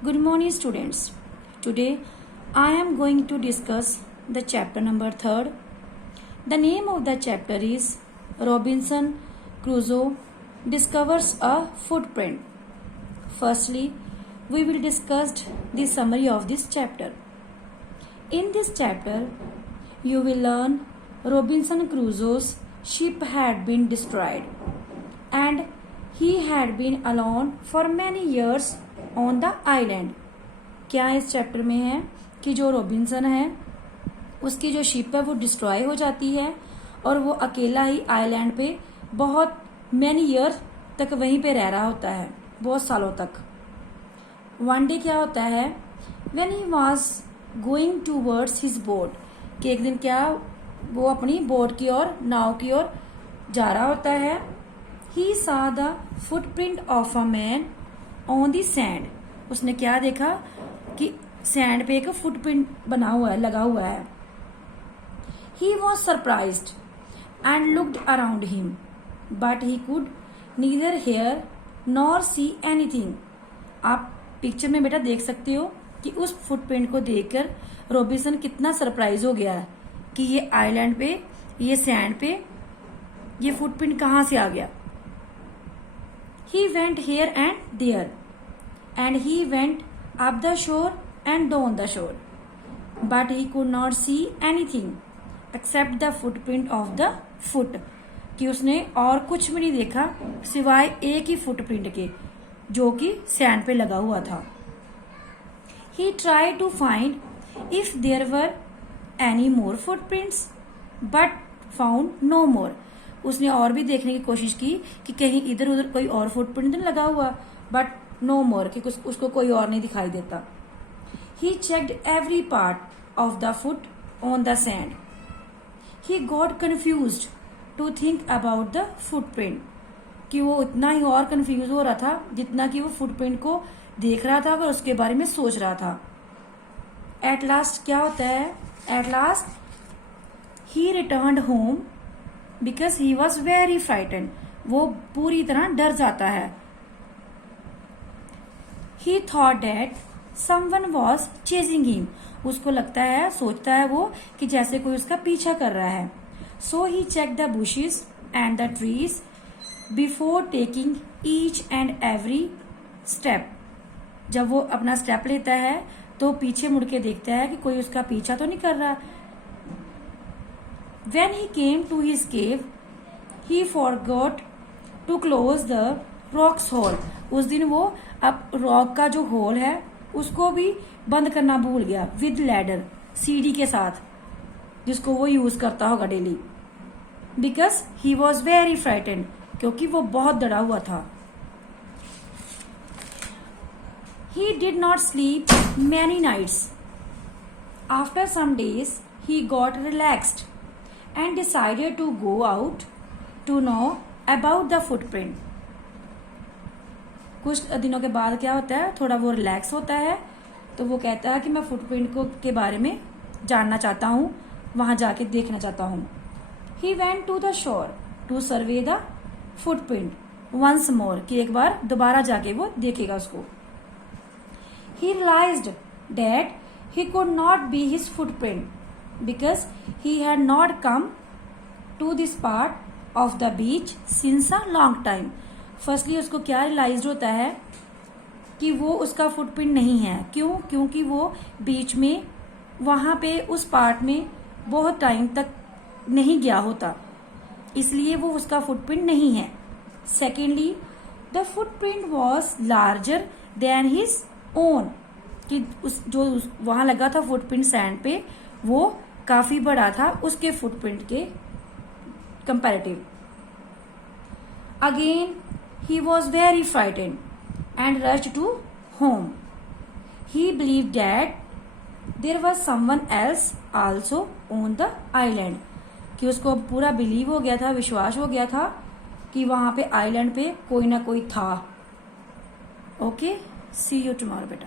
Good morning, students. Today I am going to discuss the chapter number 3rd. The name of the chapter is Robinson Crusoe discovers a footprint. Firstly, we will discuss the summary of this chapter. In this chapter, you will learn Robinson Crusoe's ship had been destroyed and he had been alone for many years on the island. क्या इस chapter में है कि जो Robinson है उसकी जो ship है वो डिस्ट्रॉय हो जाती है और वो अकेला ही आइलैंड पे बहुत मैनी ईयर तक वहीं पे रह रहा होता है, बहुत सालों तक. वन डे क्या होता है, when he was going towards his boat, कि एक दिन क्या वो अपनी बोट की ओर, नाव की ओर जा रहा होता है. ही saw the footprint of a man on the sand. उसने क्या देखा कि सैंड पे एक फुटप्रिंट बना हुआ है, लगा हुआ है. He was surprised and looked around him, but he could neither hear nor see anything. आप पिक्चर में बेटा देख सकते हो कि उस फुटप्रिंट को देखकर रॉबिन्सन कितना सरप्राइज हो गया है कि ये आइलैंड पे, ये सैंड पे ये फुटप्रिंट कहाँ से आ गया. He went here and there, and he went up the shore and down the shore, but he could not see anything except the footprint of the foot. कि उसने और कुछ भी नहीं देखा सिवाय एक ही फुटप्रिंट के जो कि सैंड पे लगा हुआ था. He tried to find if there were any more footprints, but found no more. उसने और भी देखने की कोशिश की कि कहीं इधर उधर कोई और फुटप्रिंट नहीं लगा हुआ, बट नो मोर, कि उसको कोई और नहीं दिखाई देता. He checked every part of the foot on the sand. He got confused to think about the footprint, कि वो इतना ही और कन्फ्यूज हो रहा था जितना कि वो फुटप्रिंट को देख रहा था और उसके बारे में सोच रहा था. एट लास्ट क्या होता है, at last he returned home because he was very frightened. वो पूरी तरह डर जाता है. ही thought that someone was chasing him. उसको लगता है, सोचता है वो कि जैसे कोई उसका पीछा कर रहा है. So he check the bushes and the trees before taking each and every step. जब वो अपना स्टेप लेता है तो पीछे मुड़ के देखता है कि कोई उसका पीछा तो नहीं कर रहा. When he came to his cave, he forgot to close the rock's hole. उस दिन वो अब रॉक का जो होल है उसको भी बंद करना भूल गया. विद लैडर, सीढ़ी के साथ, जिसको वो यूज करता होगा daily. Because he was very frightened, क्योंकि वो बहुत डरा हुआ था. He did not sleep many nights. After some days, he got relaxed and decided to go out to know about the footprint. कुछ दिनों के बाद क्या होता है, थोड़ा वो रिलैक्स होता है तो वो कहता है कि मैं फुटप्रिंट को के बारे में जानना चाहता हूँ, वहां जाके देखना चाहता हूँ. He went to the shore to survey the footprint once more, कि एक बार दोबारा जाके वो देखेगा उसको. He realized that he could not be his footprint because he had not come to this part of the beach since a long time. Firstly उसको क्या realise होता है कि वो उसका फुटप्रिंट नहीं है. क्यों? क्योंकि वो बीच में वहां पे उस पार्ट में बहुत टाइम तक नहीं गया होता, इसलिए वो उसका फुटप्रिंट नहीं है. Secondly, the footprint was larger than his own, कि वहां लगा था फुटप्रिंट सैंड पे वो काफी बड़ा था उसके फुटप्रिंट के comparative. Again he was very frightened and rushed to home. He believed that there was someone else also on the island, कि उसको पूरा बिलीव हो गया था, विश्वास हो गया था कि वहां पे आइलैंड पे कोई ना कोई था. ओके, सी यू टुमारो बेटा.